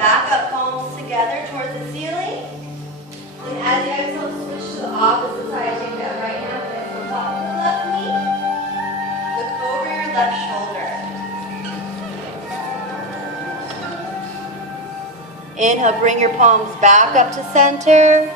back up, palms together towards the ceiling. And as you exhale, switch to the opposite side. Take that right hand, place on top of the left knee. Look over your left shoulder. Inhale, bring your palms back up to center.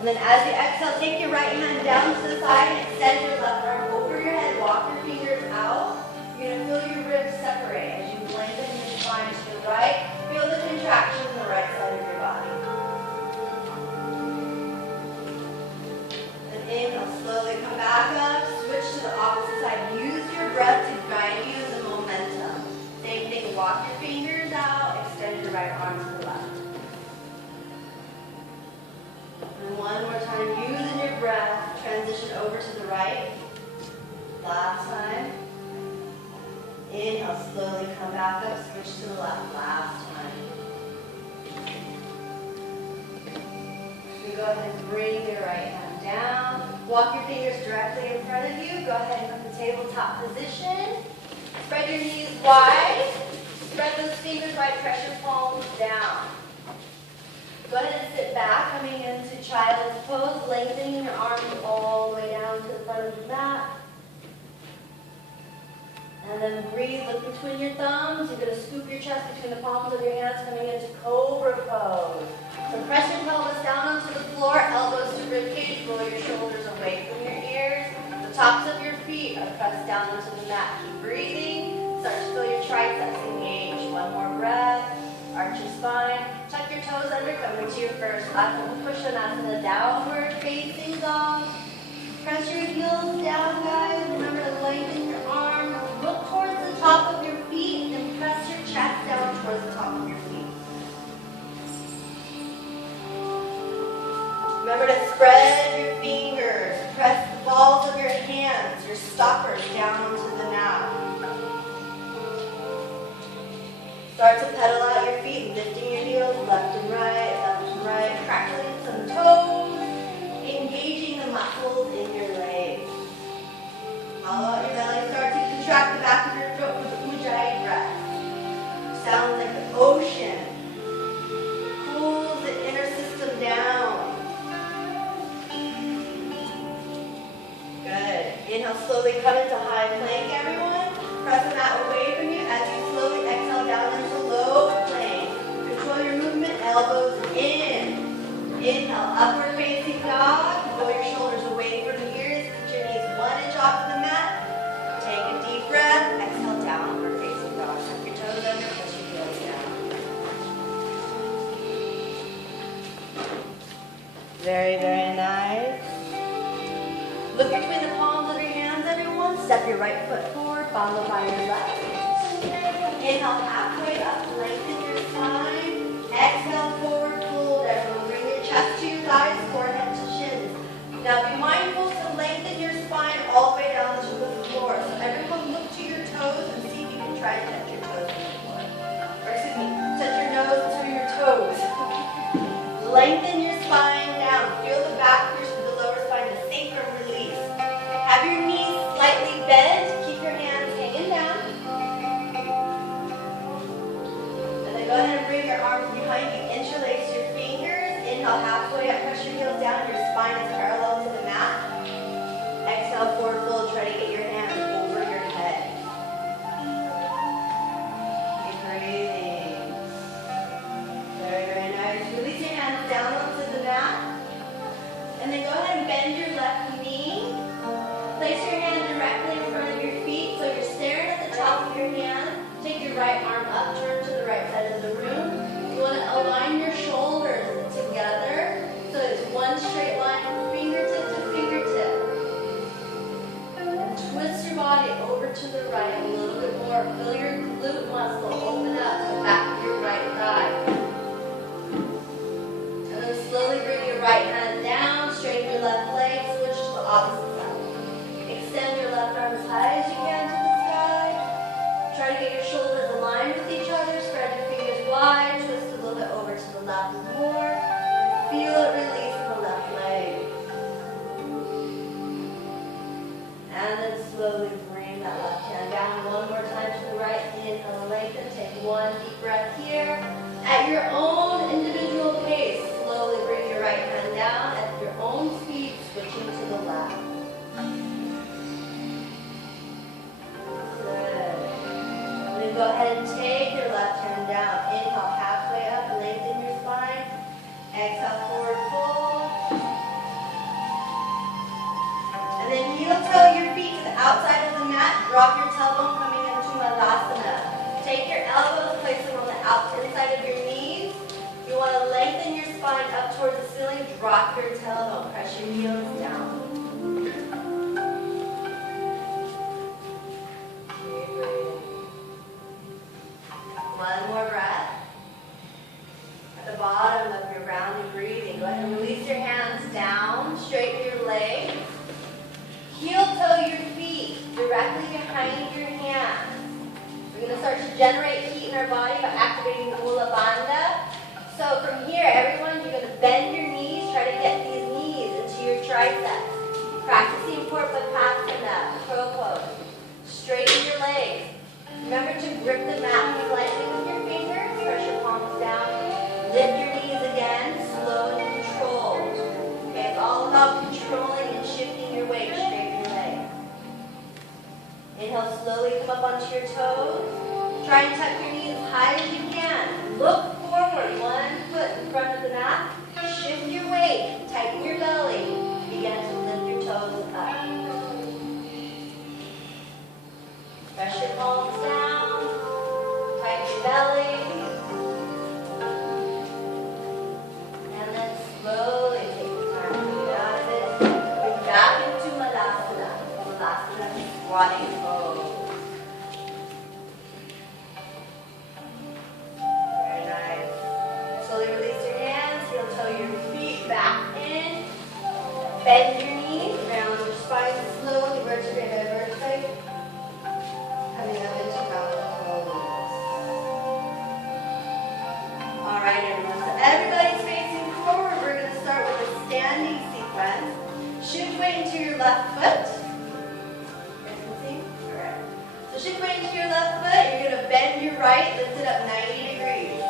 And then as you exhale, take your right hand down to the side and extend your left arm over your head. Walk your fingers out. You're going to feel your ribs separate as you lengthen your spine to the right. Feel the contraction in the right side of your body. And inhale, slowly come back up. Switch to the opposite side. Use your breath to guide you in the momentum. Same thing, walk your fingers out. Extend your right arm to the left. And one more time, using your breath, transition over to the right. Last time. Inhale, slowly come back up, switch to the left. Last time. So go ahead and bring your right hand down. Walk your fingers directly in front of you. Go ahead and come to tabletop position. Spread your knees wide. Spread those fingers wide, press your palms down. Go ahead and sit back, coming into child's pose, lengthening your arms all the way down to the front of the mat. And then breathe, look between your thumbs. You're going to scoop your chest between the palms of your hands, coming into cobra pose. So press your pelvis down onto the floor, elbows to ribcage, roll your shoulders away from your ears. The tops of your feet are pressed down onto the mat. Keep breathing. Start to feel your triceps engage. One more breath. Arch your spine. Tuck your toes under, coming to your first Pushanasana, downward facing dog. Press your heels down, guys. Remember to lengthen your arms. Look towards the top of your feet and press your chest down towards the top of your feet. Remember to spread your fingers. Press the balls of your hands, your stoppers, down onto the mat. Start to pedal out your feet, lifting your heels left and right, crackling some toes, engaging the muscles in your legs. Hollow out your belly, start to contract the back of your throat with the Ujjayi breath. Sounds like the ocean. Cool the inner system down. Good. Inhale, slowly come into high plank, everyone. Press the mat away from you as you slowly exhale down into low plank. Control your movement, elbows in. Inhale, upward facing dog. Roll your shoulders away from the ears. Put your knees 1 inch off the mat. Take a deep breath. Exhale, downward facing dog. Tuck your toes under, push your heels down. Very, very nice. Look between the palms of your hands, everyone. Step your right foot forward, followed by your left. Inhale, halfway up, lengthen your spine. Exhale, forward fold, everyone. Bring your chest to your thighs, forehead to shins. Now be mindful to lengthen your spine all the way down to the floor. So everyone look to your toes and see if you can try to touch your toes to the floor. Or excuse me, touch your nose to your toes. Lengthen your spine down. Feel the back of the lower spine, the sacrum release. Have your knees slightly bent. Keep your hands hanging down. And then go ahead and bring your arms behind you. Interlace your fingers. Inhale, halfway up. Press your heels down. Your spine is parallel to the mat. Exhale, forward fold. Try to get your hands over your head. Keep breathing. Very, very nice. Release your hands down onto the mat. And then go ahead and bend your left knee. Place your hand directly in front of your feet so you're staring at the top of your hand. Take your right arm up, turn to the right side of the room. You want to align your shoulders together so it's one straight line from fingertip to fingertip. And twist your body over to the right a little bit more. Feel your glute muscle open up the back of your right thigh. And then slowly bring your right hand down, straighten your left leg, switch to the opposite side. Extend your left arm as high as you can to the sky. Try to get your shoulders aligned with each other. Spread your fingers wide. Twist a little bit over to the left more. Feel it release in the left leg. And then slowly bring that left hand down one more time to the right. Inhale, lengthen. Take one deep breath here. At your own individual pace, slowly bring your right hand down. At your own speed, switching to the left. Good. Then go ahead and take your left hand down. Inhale, halfway up, lengthen your spine. Exhale, forward fold. And then heel toe your feet to the outside of the mat. Drop your tailbone coming into Malasana. Take your elbows, place them on the inside of your knees. You want to lengthen your spine up towards the ceiling. Drop your tailbone. Press your heels down. One more breath. At the bottom of your rounded breathing, go ahead and release your hands down. Straighten your legs. Heel toe your feet directly behind your hands. We're going to start to generate heat in our body by activating the Mula Bandha. So from here, everyone, you're going to bend your knees. Try to get these knees into your triceps. Practicing Purvapasana, crow pose. Straighten your legs. Remember to grip the mat slightly with your fingers. Press your palms down. Lift your knees again, slow and controlled. Okay, it's all about controlling and shifting your weight. Straighten your legs. Inhale, slowly come up onto your toes. Try and tuck your knees as high as you can. Look forward, one foot in front of the mat. Shift your weight, tighten your belly. Begin to lift your toes up. Press your palms down. Tighten your belly. And then slowly take the time to get out of it. Bring back into Malasana. Malasana, squatting pose. Very nice. Slowly release your hands. Heel toe your feet back in. Bend your knees. Round your spine slowly. Vertebrae by vertebrae. Coming up into mountain pose. All right, everyone. So everybody's facing forward. We're going to start with a standing sequence. Shift weight into your left foot. Alright. So shift weight into your left foot. You're going to bend your right, lift it up 90 degrees.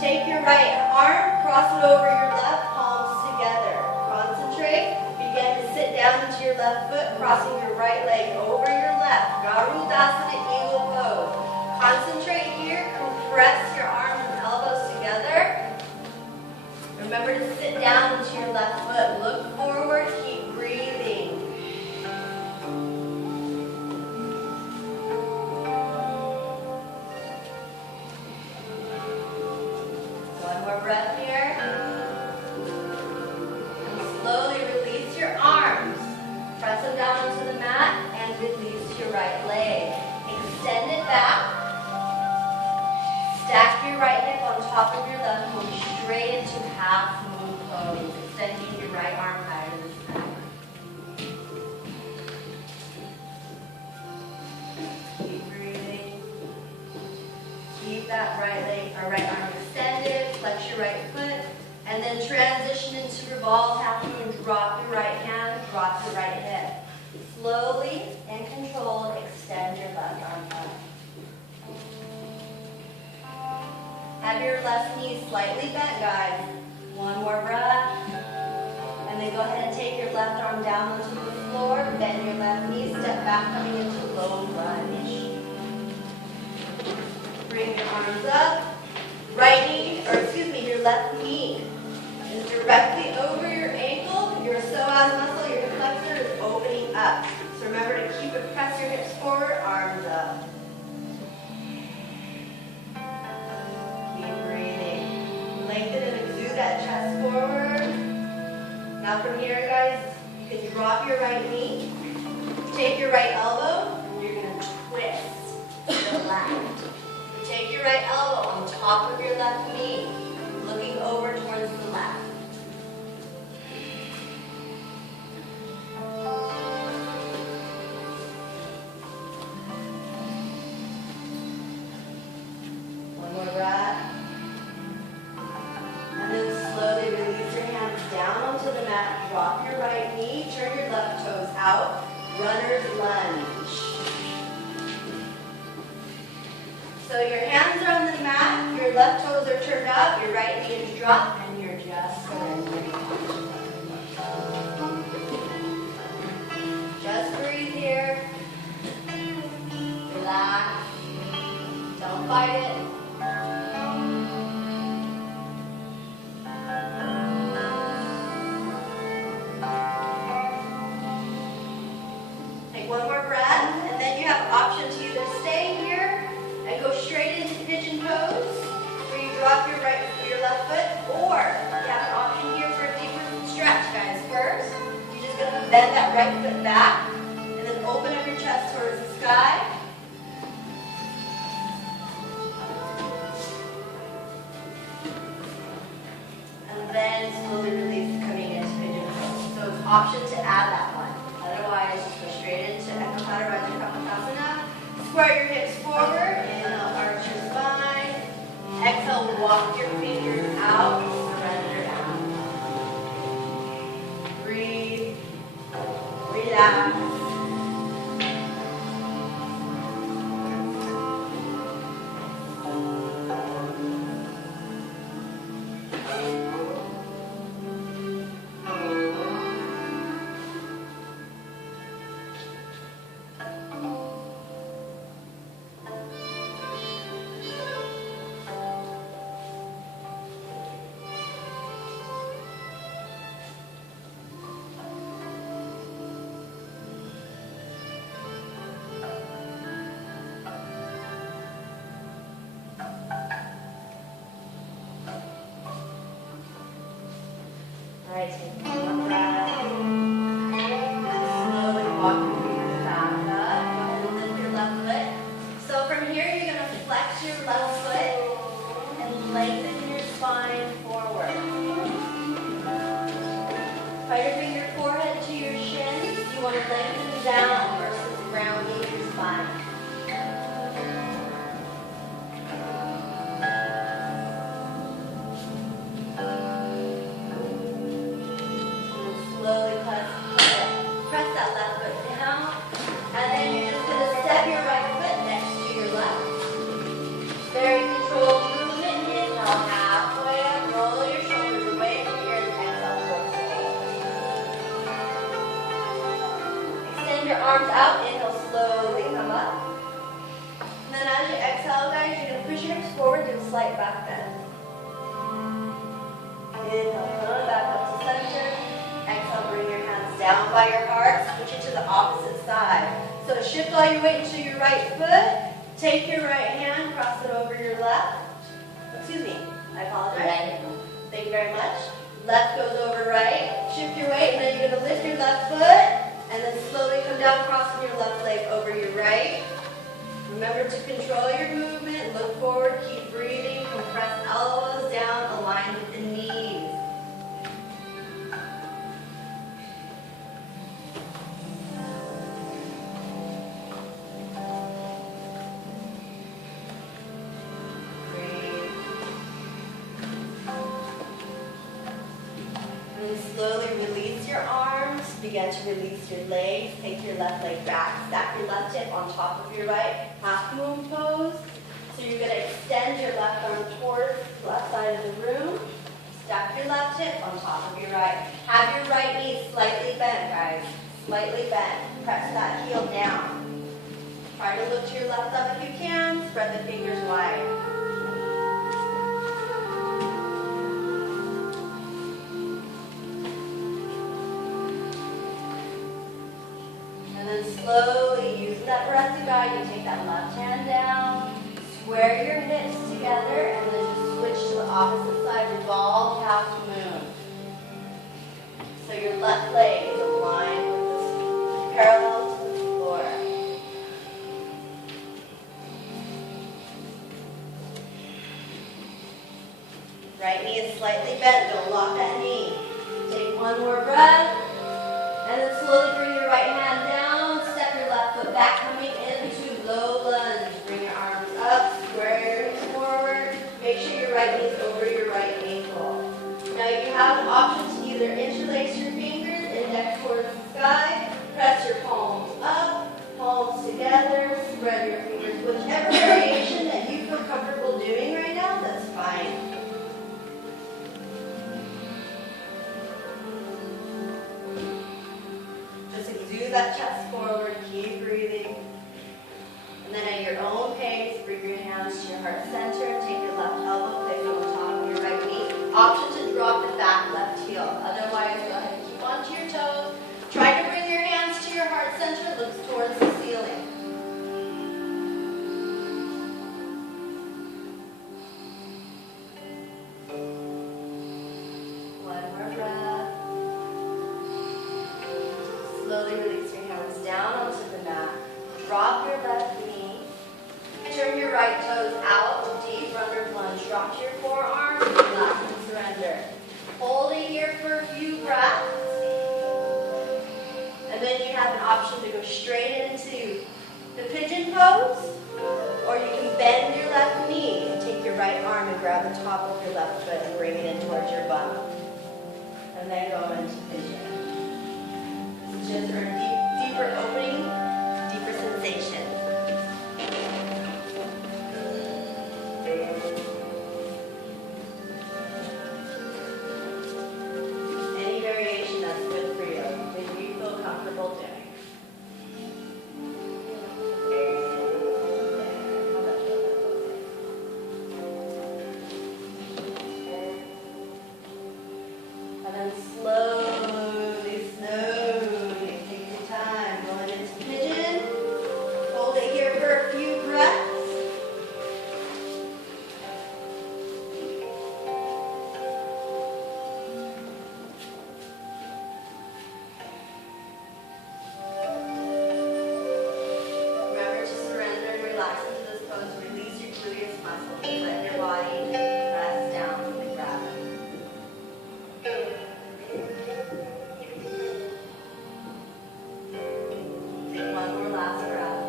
Take your right arm, cross it over your left, palms together. Concentrate. Begin to sit down into your left foot, crossing your right leg over your left. Garudasana, eagle pose. Concentrate here. Compress your arms and elbows together. Remember to sit down into your left foot. Look forward. Keep breathing. One more breath here. And slowly release your arms. Press them down into the mat and release your right leg. Extend it back. Stack your right hip on top of your left, going straight into half moon pose, extending your right arm higher this time. Keep breathing. Keep that right leg or right arm extended. Flex your right foot, and then transition into revolve half moon. Drop your right hand, drop your right hip. Slowly and controlled, extend your left arm up. Have your left knee slightly bent, guys. One more breath. And then go ahead and take your left arm down onto the floor. Bend your left knee. Step back, coming into low lunge. Bring your arms up. Your left knee is directly over your ankle. Your psoas muscle, your flexor is opening up. So remember to keep it, press your hips forward, arms up. Lengthen and exude that chest forward. Now from here, guys, you can drop your right knee, take your right elbow, and you're going to twist to the left. So take your right elbow on top of your left knee, looking over towards the left. One more breath. And then slowly release your hands down onto the mat. Drop your right knee. Turn your left toes out. Runner's lunge. So your hands are on the mat. Your left toes are turned up, your right knee is dropped, and you're just surrendering. Just breathe here. Relax. Don't fight it. Take one more breath, and then you have an option to either stay here and go straight into pigeon pose, where you drop your left foot, or you have an option here for a deeper stretch, guys. First, you're just going to bend that right foot back, and then open up your chest towards the sky. And then slowly release coming into pigeon pose. So it's an option to add that one. Otherwise, just go straight into Hatha Rajakapatasana. Square your hips forward, inhale, arch your spine. Exhale, walk your fingers out, surrender out. Breathe, relax. Alright, take one breath. Slowly walk your fingers back up. Go ahead and lift your left foot. So from here, you're going to flex your left foot and lengthen your spine forward. Try to bring your forehead to your shins. You want to lengthen down versus rounding your spine. Slowly press that left foot down, and then you're just going to step your right foot next to your left. Very controlled movement. Inhale, halfway up, roll your shoulders away from here, and exhale, forward. Extend your arms out, inhale, slowly come up. And then as you exhale, guys, you're going to push your hips forward, do a slight back bend. Inhale, come back up to center. Exhale, bring your hands down by your heart. Switch it to the opposite side. So shift all your weight into your right foot. Take your right hand, cross it over your left. Excuse me, I apologize. Right. Thank you very much. Left goes over right. Shift your weight, and then you're going to lift your left foot, and then slowly come down, crossing your left leg over your right. Remember to control your movement. Look forward, keep breathing. Compress elbows down, align with the knees. Slowly release your arms, begin to release your legs, take your left leg back, stack your left hip on top of your right, half moon pose. So you're going to extend your left arm towards the left side of the room, stack your left hip on top of your right. Have your right knee slightly bent, guys, slightly bent. Press that heel down. Try to look to your left thumb if you can, spread the fingers wide. Slowly, using that breath to guide you, take that left hand down, square your hips together, and then just switch to the opposite side, revolve half moon. So your left leg is aligned with this, parallel to the floor. Right knee is slightly bent, don't lock that knee. Take one more breath, and then slowly bring your right hand down. Foot back coming into low lunge. Bring your arms up, square your hips forward. Make sure your right knee is over your right ankle. Now you have an option to either interlace your fingers, index towards the sky, press your palms up, palms together, spread your fingers. Whichever variation that you feel comfortable doing right now, that's fine. gut chest forward, keep breathing. And then at your own pace, bring your hands to your heart center. Take your left elbow, place it on top of your right knee. Option to drop the back left heel. Otherwise, go ahead and keep onto your toes. Try to bring your hands to your heart center. Look towards the ceiling. One more breath. Slowly release your hands down onto the mat. Drop your left knee. Turn your right toes out, deep runner lunge. Drop to your forearms, relax and surrender. Hold it here for a few breaths. And then you have an option to go straight into the pigeon pose, or you can bend your left knee and take your right arm and grab the top of your left foot and bring it in towards your bum. And then go into pigeon. This is just for a deeper opening, deeper sensation. Any variation that's good for you, that you feel comfortable doing. And then slowly, slowly, take your time, going into pigeon. Hold it here for a few breaths. Remember to surrender and relax into this pose. Release your gluteus muscles. Let your body press down to the ground. Take one more last breath.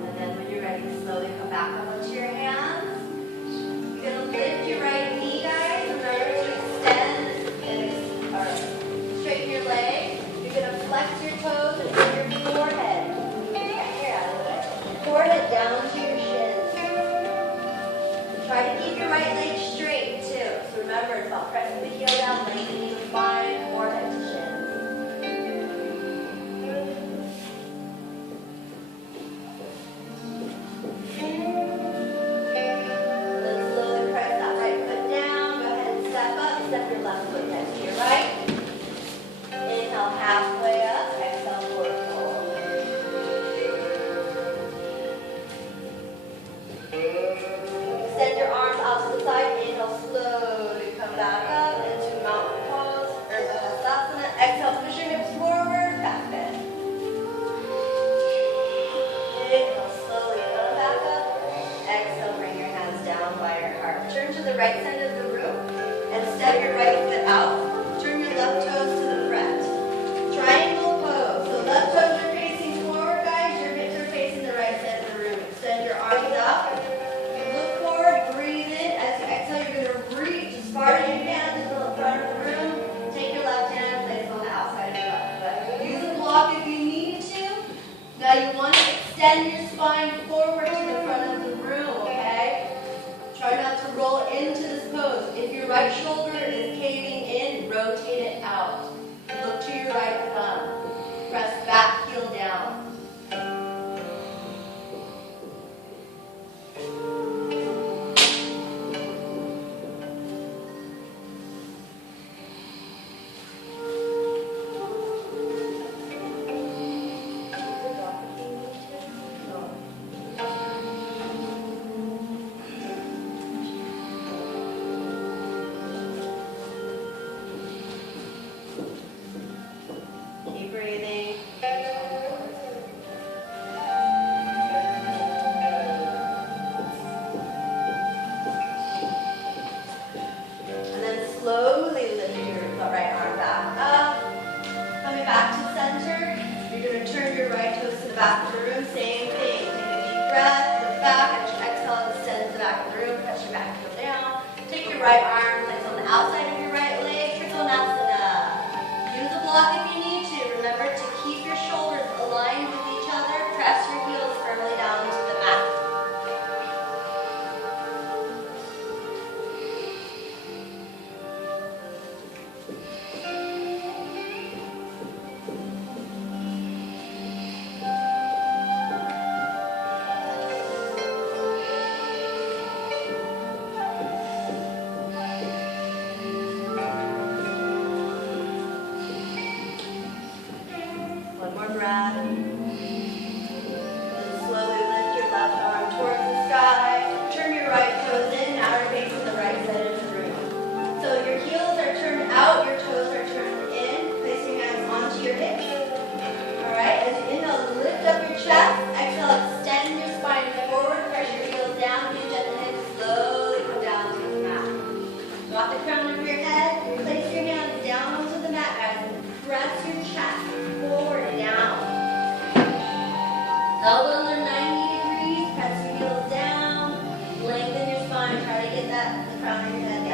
And then when you're ready, slowly come back up onto your hands. You're going to lift your right knee, guys. Remember to extend and straighten your leg. You're going to flex your toes and bring your forehead. Here, out of the way. Forehead down to your shins. Try to keep your right leg straight, too. So remember, it's about pressing the heel down, lengthening the spine, forehead to shins. Then slowly press that right foot down. Go ahead and step up. Step your left foot next to your right. Inhale halfway up. Exhale forward fold. Extend your arms out to the side. Inhale slowly. Come back up into mountain pose. Urdhva. Exhale, push your hips forward. Back bend. Inhale slowly. Come back up. Exhale, bring your hands down by your heart. Turn to the right side of the room and step your right foot out. Turn your left toes to the front. Triangle pose. So left toes are facing forward, guys. Your hips are facing the right side of the room. Extend your arms up. You look forward, breathe in. As you exhale, you're going to reach as far as you can until the front of the room. Take your left hand and place it on the outside of your left foot. Use a block if you need to. Now you want to extend your spine forward to the front of the room, okay? Try not to roll into this pose. If your right shoulder is caving in, rotate it out. Look to your right thumb. Press back heel down. Keep breathing. And then slowly lift your right arm back up. Coming back to center. You're going to turn your right toes to the back of the room. Same thing. Take a deep breath. Look back. As you exhale, extend to the back of the room. Press your back heel down. Take your right arm, place on the outside of your right leg. Trikonasana. Use a block if you need to. Remember to keep your shoulders aligned with each other. Press your heels firmly down into the mat. Elbows are 90 degrees. Press your heels down. Lengthen your spine. Try to get that the crown of your head